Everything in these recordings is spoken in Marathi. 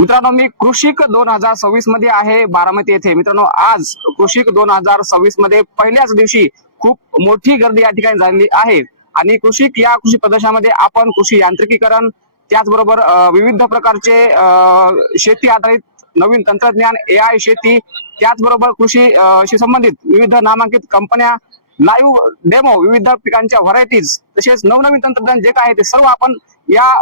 मित्रांनो, मी कृषिक 2026 मध्ये आहे बारामती येथे. मित्रांनो, आज कृषिक 2026 मध्ये पहिल्याच दिवशी खूप मोठी गर्दी या ठिकाणी झालेली आहे. आणि कृषिक या कृषी प्रदर्शनामध्ये आपण कृषी यांत्रिकीकरण, त्याचबरोबर विविध प्रकारचे शेती आधारित नवीन तंत्रज्ञान, AI शेती, त्याचबरोबर कृषीशी संबंधित विविध नामांकित कंपन्या, लाईव्ह डेमो, विविध पिकांच्या व्हरायटीज, तसेच नवनवीन तंत्रज्ञान जे काय आहे ते सर्व आपण या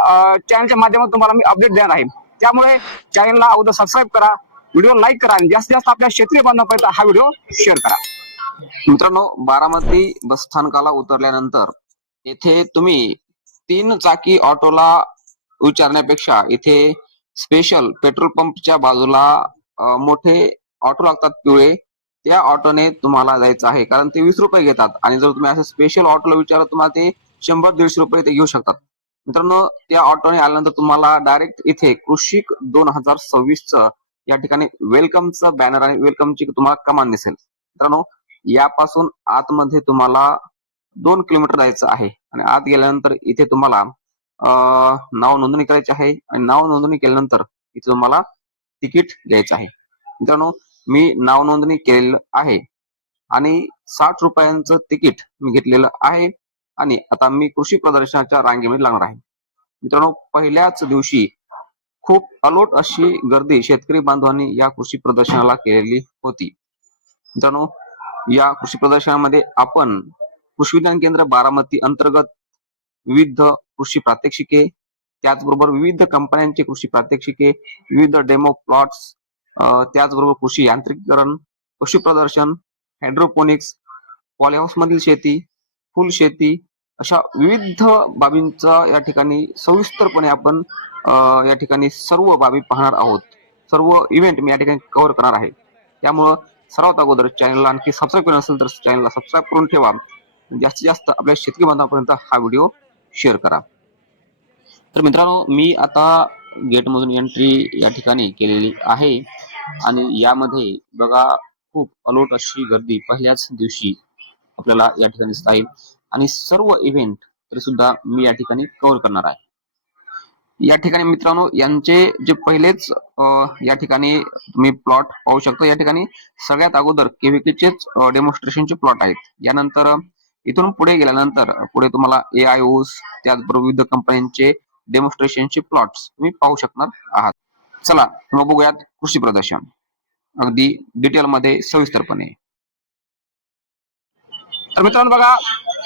चॅनलच्या माध्यमातून तुम्हाला मी अपडेट देणार आहे. त्यामुळे चॅनलला अगोदर सबस्क्राईब करा, व्हिडिओ लाईक करा आणि जास्तीत जास्त आपल्या क्षेत्रीय बांधवांपर्यंत हा व्हिडिओ शेअर करा. मित्रांनो, बारामती बस स्थानकाला उतरल्यानंतर येथे तुम्ही 3 चाकी ऑटोला विचारण्यापेक्षा इथे स्पेशल पेट्रोल पंपच्या बाजूला मोठे ऑटो लागतात पिवळे, त्या ऑटोने तुम्हाला जायचं आहे. कारण ते 20 रुपये घेतात आणि जर तुम्ही असं स्पेशल ऑटोला विचारलं तुम्हाला ते 100-150 रुपये ते घेऊ शकतात. मित्रांनो, त्या ऑटोने आल्यानंतर तुम्हाला डायरेक्ट इथे कृषिक 2026 या ठिकाणी वेलकमचं बॅनर आणि वेलकमची तुम्हाला कमान दिसेल. मित्रांनो, यापासून आतमध्ये तुम्हाला 2 किलोमीटर जायचं आहे आणि आत गेल्यानंतर इथे तुम्हाला नाव नोंदणी करायची आहे आणि नाव नोंदणी केल्यानंतर इथे तुम्हाला तिकीट घ्यायचं आहे. मित्रांनो, मी नाव नोंदणी केलेलं आहे आणि 60 रुपयांचं तिकीट मी घेतलेलं आहे आणि आता मी कृषी प्रदर्शनाच्या रांगेमध्ये लागणार आहे. मित्रांनो, पहिल्याच दिवशी खूप अलोट अशी गर्दी शेतकरी बांधवांनी या कृषी प्रदर्शनाला केलेली होती. मित्रांनो, या कृषी प्रदर्शनामध्ये आपण कृषी विज्ञान केंद्र बारामती अंतर्गत विविध कृषी प्रात्यक्षिके, त्याचबरोबर विविध कंपन्यांचे कृषी प्रात्यक्षिके, विविध डेमो प्लॉट्स, त्याचबरोबर कृषी यांत्रिकीकरण, कृषी प्रदर्शन, हायड्रोपोनिक्स, पॉलीहाऊस मधील शेती, फुल शेती, अशा विविध बाबींचा या ठिकाणी सविस्तरपणे आपण या ठिकाणी सर्व बाबी पाहणार आहोत. सर्व इव्हेंट मी या ठिकाणी कव्हर करणार आहे. त्यामुळं सर्वात अगोदर चॅनलला आणखी सबस्क्राईब केलं नसेल तर चॅनलला सबस्क्राईब करून ठेवा. जास्तीत जास्त आपल्या शेतकरी बांधवांपर्यंत हा व्हिडिओ शेअर करा. तर मित्रांनो, मी आता गेटमधून एंट्री या ठिकाणी केलेली आहे आणि यामध्ये बघा खूप अलोट अशी गर्दी पहिल्याच दिवशी आपल्याला या ठिकाणी दिसत आहे आणि सर्व इव्हेंट तरी सुद्धा मी या ठिकाणी कव्हर करणार आहे. या ठिकाणी मित्रांनो, यांचे जे पहिलेच या ठिकाणी तुम्ही प्लॉट पाहू शकता. या ठिकाणी सगळ्यात अगोदर केव्हीकेचेच डेमॉन्स्ट्रेशनचे प्लॉट आहेत. यानंतर इथून पुढे गेल्यानंतर पुढे तुम्हाला AI ऊस, त्याचबरोबर विविध कंपन्यांचे डेमॉन्स्ट्रेशनचे प्लॉट्स तुम्ही पाहू शकणार आहात. चला मग बघूयात कृषी प्रदर्शन अगदी डिटेलमध्ये सविस्तरपणे. तर मित्रांनो बघा,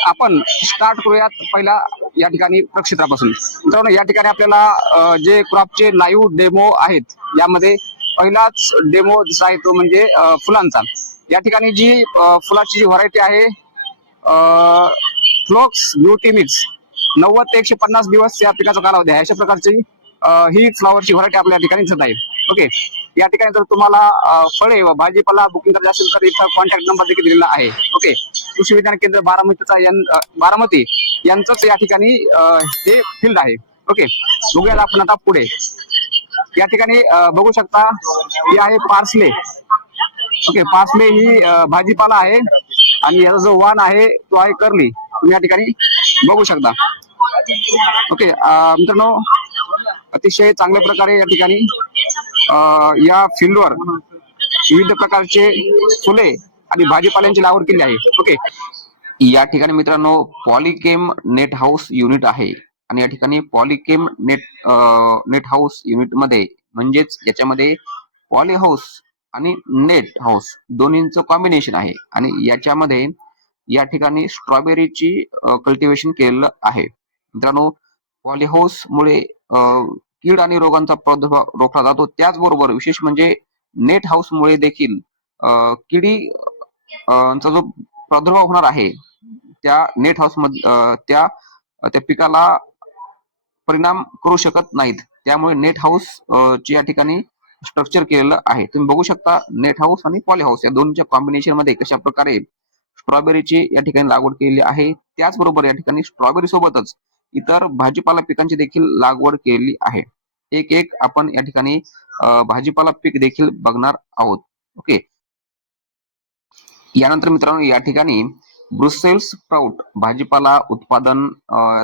आपण स्टार्ट करूयात पहिला या ठिकाणी प्रक्षेत्रापासून. मित्रांनो, या ठिकाणी आपल्याला जे क्रॉपचे लाईव्ह डेमो आहेत, यामध्ये पहिलाच डेमो दिसला आहे तो म्हणजे फुलांचा. या ठिकाणी जी फुलाची जी व्हरायटी आहे, फ्लोक्स ब्युटी मिक्स, 90 ते 150 दिवस या पिकाचा कालावधी आहे. अशा प्रकारची ही फ्लॉवरची व्हरायटी आपल्या ठिकाणी दिसत आहे. ओके, या ठिकाणी जर तुम्हाला फळे व भाजीपाला बुकिंग करायचे असेल तर इथं कॉन्टॅक्ट नंबर देखील दिलेला आहे. ओके, कृषी विज्ञान केंद्र बारामती यांचंच या ठिकाणी हे फील्ड आहे. ओके, बघूया आपण आता पुढे. या ठिकाणी बघू शकता ही आहे पार्सले. ओके, पार्सले ही भाजीपाला आहे आणि याचा जो वाण आहे तो आहे करली. तुम्ही या ठिकाणी बघू शकता. ओके मित्रांनो, अतिशय चांगल्या प्रकारे या ठिकाणी या फील्डवर विविध प्रकारचे फुले आणि भाजीपाल्यांची लागवड केली आहे. ओके, या ठिकाणी मित्रांनो पॉलिकेम नेट हाऊस युनिट आहे आणि या ठिकाणी पॉलिकेम नेट हाऊस युनिट मध्ये म्हणजेच याच्यामध्ये पॉली हाऊस आणि नेट हाऊस दोन्हींचं कॉम्बिनेशन आहे आणि याच्यामध्ये या ठिकाणी स्ट्रॉबेरीची कल्टिवेशन केलेलं आहे. मित्रांनो, पॉली हाऊस मुळे कीड आणि रोगांचा प्रादुर्भाव रोखला जातो. त्याचबरोबर विशेष म्हणजे नेट हाऊस मुळे देखील किडी चा जो प्रादुर्भाव होणार आहे त्या नेट हाऊस मध्ये त्या पिकाला परिणाम करू शकत नाहीत. त्यामुळे नेट हाऊस ची या ठिकाणी स्ट्रक्चर केलेलं आहे. तुम्ही बघू शकता नेट हाऊस आणि पॉली हाऊस या दोन्हीच्या कॉम्बिनेशन मध्ये कशा प्रकारे स्ट्रॉबेरीची या ठिकाणी लागवड केलेली आहे. त्याचबरोबर या ठिकाणी स्ट्रॉबेरी सोबतच इतर भाजीपाला पिकांची देखील लागवड केलेली आहे. एक एक आपण या ठिकाणी भाजीपाला पीक देखील बघणार आहोत. ओके, यानंतर मित्रांनो या ठिकाणी ब्रुसेल्स स्प्राउट भाजीपाला उत्पादन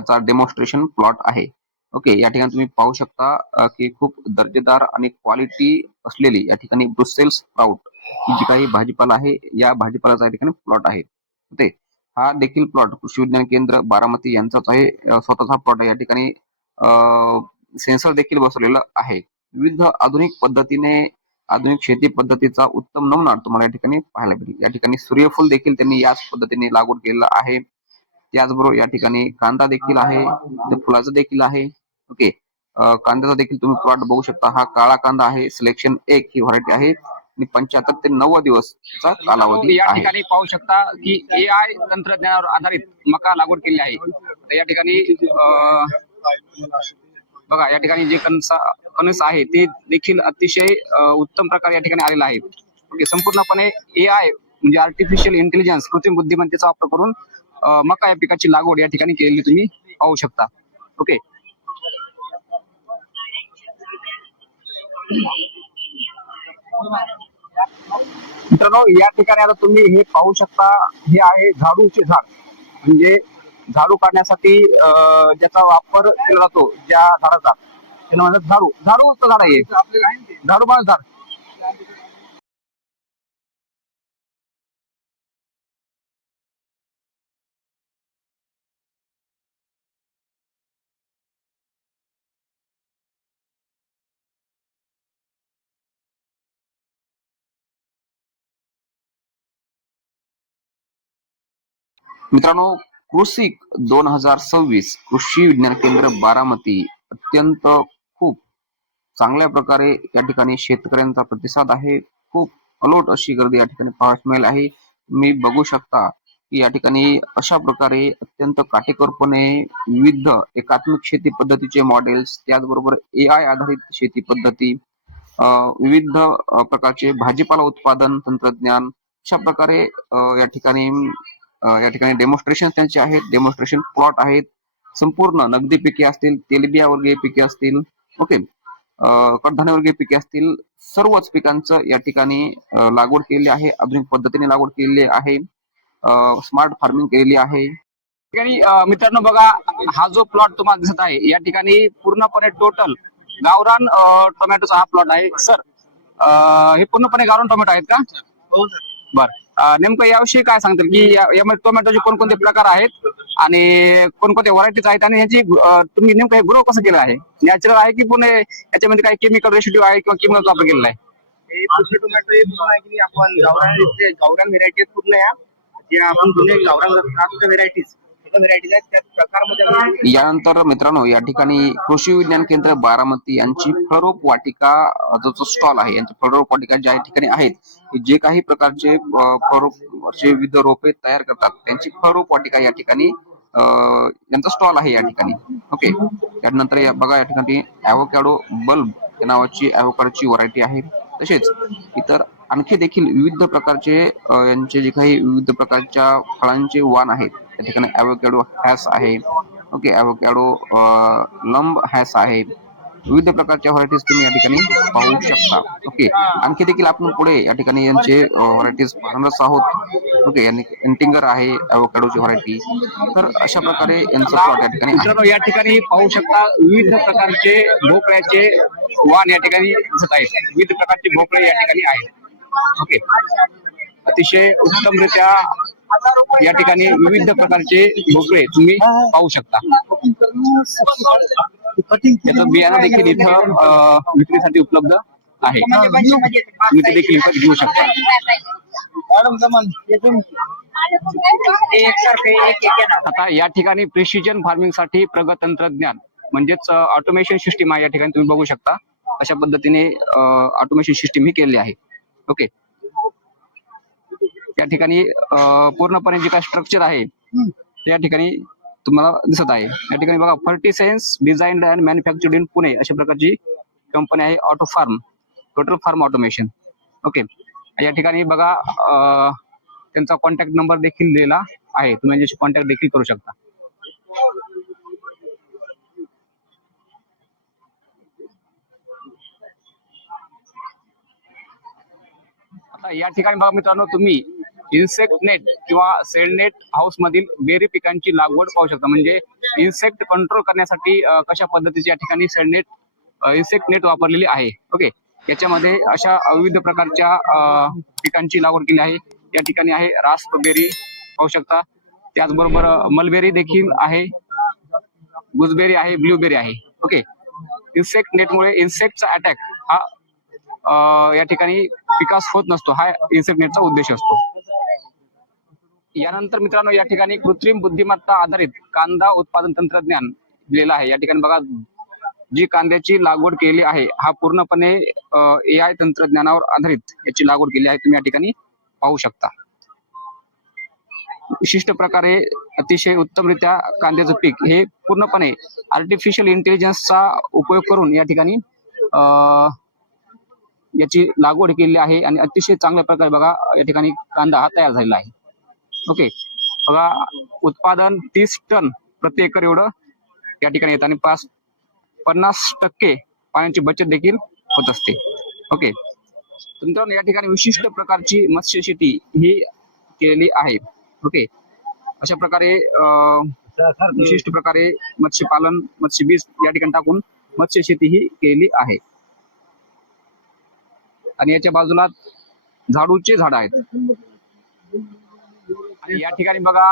चा डेमॉन्स्ट्रेशन प्लॉट आहे. ओके, या ठिकाणी तुम्ही पाहू शकता की खूप दर्जेदार आणि क्वालिटी असलेली या ठिकाणी ब्रुसेल्स स्प्राउट ही जी काही भाजीपाला आहे, या भाजीपाल्याचा या ठिकाणी प्लॉट आहे. ओके, हा देखील प्लॉट कृषी विज्ञान केंद्र बारामती यांचाच आहे. स्वतःचा प्लॉट आहे. या ठिकाणी सेन्सर देखील बसवलेलं आहे. विविध आधुनिक पद्धतीने आधुनिक शेती पद्धतीचा उत्तम नमुना तुम्हाला या ठिकाणी पाहायला मिळेल. या ठिकाणी सूर्यफूल देखील त्यांनी याच पद्धतीने लागवड केलेलं आहे. त्याचबरोबर या ठिकाणी कांदा देखील आहे, फुलाचं देखील आहे. ओके, कांद्याचा देखील तुम्ही प्लॉट बघू शकता. हा काळा कांदा आहे, सिलेक्शन 1 ही व्हरायटी आहे आणि 75 ते 90 दिवसचा कालावधी या आहे. ठिकाणी पाहू शकता की AI तंत्रज्ञानावर आधारित मका लागवड केली आहे. तर या ठिकाणी बघा, या ठिकाणी जे कणस आहे ते देखील अतिशय उत्तम प्रकारे या ठिकाणी आलेला आहे. ओके, संपूर्णपणे AI म्हणजे आर्टिफिशियल इंटेलिजन्स कृत्रिम बुद्धिमत्तेचा वापर करून मका या पिकाची लागवड या ठिकाणी केलेली तुम्ही पाहू शकता. ओके, मित्रांनो, या ठिकाणी आता तुम्ही हे पाहू शकता, हे आहे झाडूचे झाड. म्हणजे झाडू काढण्यासाठी ज्याचा वापर केला जातो ज्या झाडाचा, त्याला म्हणतात झाडू. झाडूचं झाड आहे, झाडू माणूस झाड. मित्रांनो, कृषिक 2026 कृषी विज्ञान केंद्र बारामती अत्यंत खूप चांगल्या प्रकारे या ठिकाणी शेतकऱ्यांचा प्रतिसाद आहे. खूप अलोट अशी गर्दी या ठिकाणी पाहायला मिळाली आहे. तुम्ही बघू शकता की या ठिकाणी अशा प्रकारे अत्यंत काटेकोरपणे विविध एकात्मिक शेती पद्धतीचे मॉडेल्स, त्याचबरोबर AI आधारित शेती पद्धती, विविध प्रकारचे भाजीपाला उत्पादन तंत्रज्ञान, अशा प्रकारे या ठिकाणी डेमॉन्स्ट्रेशन त्यांचे आहेत. डेमॉन्स्ट्रेशन प्लॉट आहेत. संपूर्ण नगदी पिके असतील, तेलबिया वर्गीय पिके असतील, ओके, कडधान्यवर्गीय पिके असतील, सर्वच पिकांचं या ठिकाणी लागवड केलेली आहे. आधुनिक पद्धतीने लागवड केलेली आहे. स्मार्ट फार्मिंग केलेली आहे. ठिकाणी मित्रांनो बघा, हा जो प्लॉट तुम्हाला दिसत आहे या ठिकाणी पूर्णपणे टोटल गावरान टोमॅटोचा हा प्लॉट आहे. सर, हे पूर्णपणे गावरान टोमॅटो आहेत का? हो सर. बर, नेमकं याविषयी काय सांगतील की यामध्ये टोमॅटोचे कोणकोणते प्रकार आहेत आणि कोणकोणते व्हरायटीज आहेत, आणि याची तुम्ही नेमकं हे ग्रो कसं केलं आहे? नॅचरल आहे की पुणे याच्यामध्ये काही केमिकल रेसिड्यू आहे किंवा केमिकल वापर केलेला आहे? हे कृषी टोमॅटो हे पूर्ण आहे की आपण गावरान व्हेरायटीज पूर्ण या जे आपण जुने गावरान व्हेरायटीज व्हेरायटीज आहेत त्या प्रकारमध्ये. यानंतर मित्रांनो, या ठिकाणी कृषी विज्ञान केंद्र बारामती यांची फळरोप वाटिका जो स्टॉल आहे, यांची फळरोप वाटिका ज्या ठिकाणी आहेत, जे काही प्रकारचे फळरोपचे विविध रोपे तयार करतात त्यांची फळरोप वाटिका या ठिकाणी यांचा स्टॉल आहे या ठिकाणी. ओके, त्यानंतर बघा, या ठिकाणी ॲव्होकॅडो बल्ब या नावाची ॲव्होकॅडोची व्हरायटी आहे. तसेच इतर आणखी देखील विविध प्रकारचे यांचे जे काही विविध प्रकारच्या फळांचे वाण आहेत, त्या ठिकाणी ॲव्होकॅडो हॅस आहे. ओके, ॲव्होकॅडो लंब हॅस आहे. विविध प्रकारच्या व्हरायटीज तुम्ही या ठिकाणी पाहू शकता. ओके, आणखी देखील आपण पुढे या ठिकाणी यांचे व्हरायटीज पाहणारच आहोत. ओके, एंटिंगर आहे ॲव्होकॅडोची व्हरायटी. तर अशा प्रकारे यांचं प्लॉट या ठिकाणी आहे. मित्रांनो, या ठिकाणी पाहू शकता विविध प्रकारचे भोपळ्याचे वाण या ठिकाणी दिसत आहेत. विविध प्रकारचे भोपळे या ठिकाणी आहेत. ओके, अतिशय उत्तमरित्या या ठिकाणी विविध प्रकारचे भोपळे तुम्ही पाहू शकता. त्याचं बियाणं देखील इथं विक्रीसाठी उपलब्ध आहे. तुम्ही ते देखील विकत घेऊ शकता. आता या ठिकाणी प्रिसिजन फार्मिंग साठी प्रगत तंत्रज्ञान म्हणजेच ऑटोमेशन सिस्टीम आहे. या ठिकाणी तुम्ही बघू शकता अशा पद्धतीने ऑटोमेशन सिस्टीम ही केलेली आहे. ओके, या ठिकाणी पूर्णपणे जे काही स्ट्रक्चर आहे त्या ठिकाणी तुम्हाला दिसत आहे. या ठिकाणी बघा, फर्टिसेन्स design and manufactured in Pune अशा प्रकारची कंपनी आहे. Auto farm, total farm automation. Okay, या ठिकाणी बघा त्यांचा कॉन्टॅक्ट नंबर देखील दिलेला आहे. तुम्ही यांच्याशी कॉन्टॅक्ट देखील करू शकता. आता या ठिकाणी बघा मित्रांनो, तुम्ही इन्सेक्ट नेट किंवा सेल नेट हाऊस मधील बेरी पिकांची लागवड पाहू शकता. म्हणजे इन्सेक्ट कंट्रोल करण्यासाठी कशा पद्धतीची या ठिकाणी सेडनेट इन्सेक्ट नेट वापरलेली आहे. ओके, याच्यामध्ये अशा विविध प्रकारच्या पिकांची लागवड केली आहे. या ठिकाणी आहे रास्पबेरी पाहू शकता, त्याचबरोबर मलबेरी देखील आहे, गुजबेरी आहे, ब्लूबेरी आहे. ओके, इन्सेक्ट नेटमुळे इन्सेक्टचा अटॅक हा या ठिकाणी विकास होत नसतो, हा इन्सेक्ट नेटचा उद्देश असतो. यानंतर मित्रांनो या ठिकाणी कृत्रिम बुद्धिमत्ता आधारित कांदा उत्पादन तंत्रज्ञान दिलेलं आहे. या ठिकाणी बघा, जी कांद्याची लागवड केली आहे हा पूर्णपणे AI तंत्रज्ञानावर आधारित याची लागवड केली आहे. तुम्ही या ठिकाणी पाहू शकता. विशिष्ट प्रकारे अतिशय उत्तमरित्या कांद्याचं पीक हे पूर्णपणे आर्टिफिशियल इंटेलिजन्सचा उपयोग करून या ठिकाणी याची लागवड केली आहे आणि अतिशय चांगल्या प्रकारे बघा या ठिकाणी कांदा हा तयार झालेला आहे. ओके, बघा उत्पादन 30 टन प्रति एकर एवढं या ठिकाणी येतं आणि 50% पाण्याची बचत देखील होत असते. ओके, मित्रांनो या ठिकाणी विशिष्ट प्रकारची मत्स्य शेती ही केलेली आहे. ओके, अशा प्रकारे विशिष्ट प्रकारे मत्स्यपालन, मत्स्य बीज या ठिकाणी टाकून मत्स्य शेती ही केलेली आहे. आणि याच्या बाजूला झाडूचे झाड आहेत. आणि या ठिकाणी बघा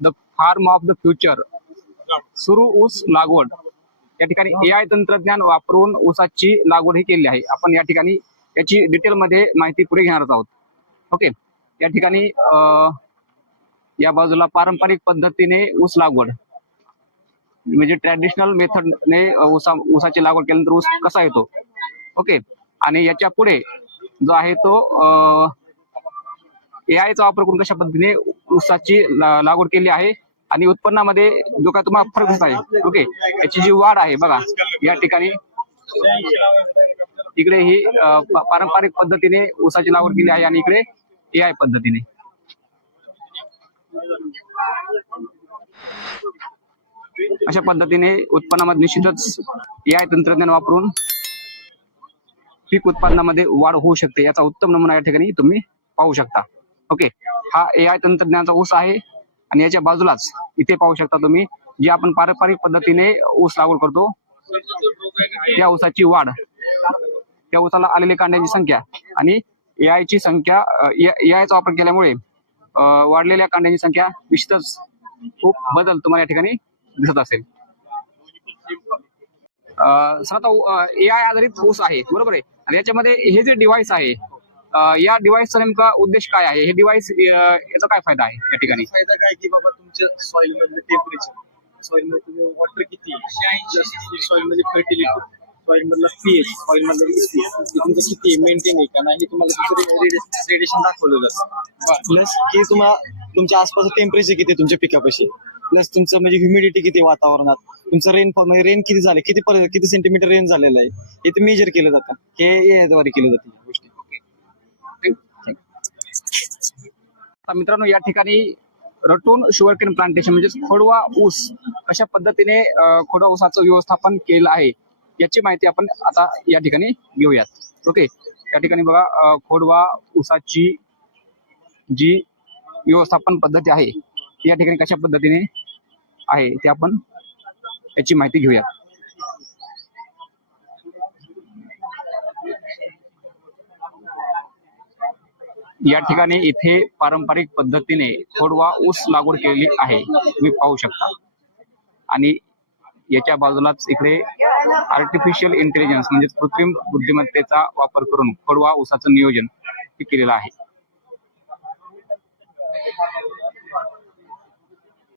the farm of the future, सुरू ऊस लागवड. या ठिकाणी AI तंत्रज्ञान वापरून ऊसाची लागवड ही केली आहे. आपण या ठिकाणी याची डिटेल मध्ये माहिती पुढे घेणार आहोत. ओके, या ठिकाणी या बाजूला पारंपरिक पद्धतीने ऊस लागवड म्हणजे ट्रॅडिशनल मेथडने ऊसाची लागवड केल्यानंतर ऊस कसा येतो. ओके, आणि याच्या पुढे जो आहे तो AI चा वापर करून कशा पद्धतीने ऊसाची लागवड केली आहे आणि उत्पन्नामध्ये जो काय तुम्हाला फरक दिसत आहे. ओके, याची जी वाढ आहे बघा या ठिकाणी इकडे ही पारंपरिक पद्धतीने ऊसाची लागवड केली आहे आणि इकडे AI पद्धतीने. अशा पद्धतीने उत्पन्नामध्ये निश्चितच AI तंत्रज्ञान वापरून पीक उत्पादनामध्ये वाढ होऊ शकते. याचा उत्तम नमुना या ठिकाणी तुम्ही पाहू शकता. ओके, हा AI तंत्रज्ञानाचा ऊस आहे आणि याच्या बाजूलाच इथे पाहू शकता तुम्ही जी आपण पारंपरिक पद्धतीने ऊस लागवड करतो त्या ऊसाची वाढ, त्या ऊसाला आलेली कांड्यांची संख्या आणि AI ची संख्या, AI चा वापर केल्यामुळे वाढलेल्या कांड्यांची संख्या निश्चितच खूप बदल तुम्हाला या ठिकाणी दिसत असेल. आता AI आधारित ऊस आहे, बरोबर आहे. आणि याच्यामध्ये हे जे डिव्हाइस आहे या डिव्हाइसचा नेमका उद्देश काय आहे, हे डिव्हाइस याचा काय फायदा आहे या ठिकाणी? फायदा काय की बाबा तुमच्या सॉइल मधलं टेम्परेचर, सॉइल मध्ये वॉटर किती, सॉइल मध्ये फर्टिलिटी, सॉइल मधला पीएच, सॉइल मधला तुमचं किती मेंटेन आहे का नाही तुम्हाला रेडिएशन दाखवलं जातं. प्लस की तुम्हाला तुमच्या आसपास टेम्परेचर किती तुमच्या पिकापाशी, प्लस तुमचं म्हणजे ह्युमिडिटी किती वातावरणात, तुमचं रेनफॉल म्हणजे रेन किती झाले, किती सेंटीमीटर रेन झालेलं आहे हे ते मेजर केलं जातं. हे याद्वारे केलं जातं गोष्टी. आता मित्रांनो या ठिकाणी रटून शुगरकेन प्लांटेशन म्हणजे खोडवा ऊस अशा पद्धतीने खोडवा ऊसाचं व्यवस्थापन केलं आहे याची माहिती आपण आता या ठिकाणी घेऊयात. ओके, या ठिकाणी बघा खोडवा ऊसाची जी व्यवस्थापन पद्धती आहे या ठिकाणी कशा पद्धतीने आहे ते आपण याची माहिती घेऊयात. या ठिकाणी इथे पारंपरिक पद्धतीने खोडवा ऊस लागवड केलेली आहे, तुम्ही पाहू शकता. आणि याच्या बाजूलाच इकडे आर्टिफिशियल इंटेलिजन्स म्हणजे कृत्रिम बुद्धिमत्तेचा वापर करून खोडवा ऊसाचं नियोजन केलेलं आहे.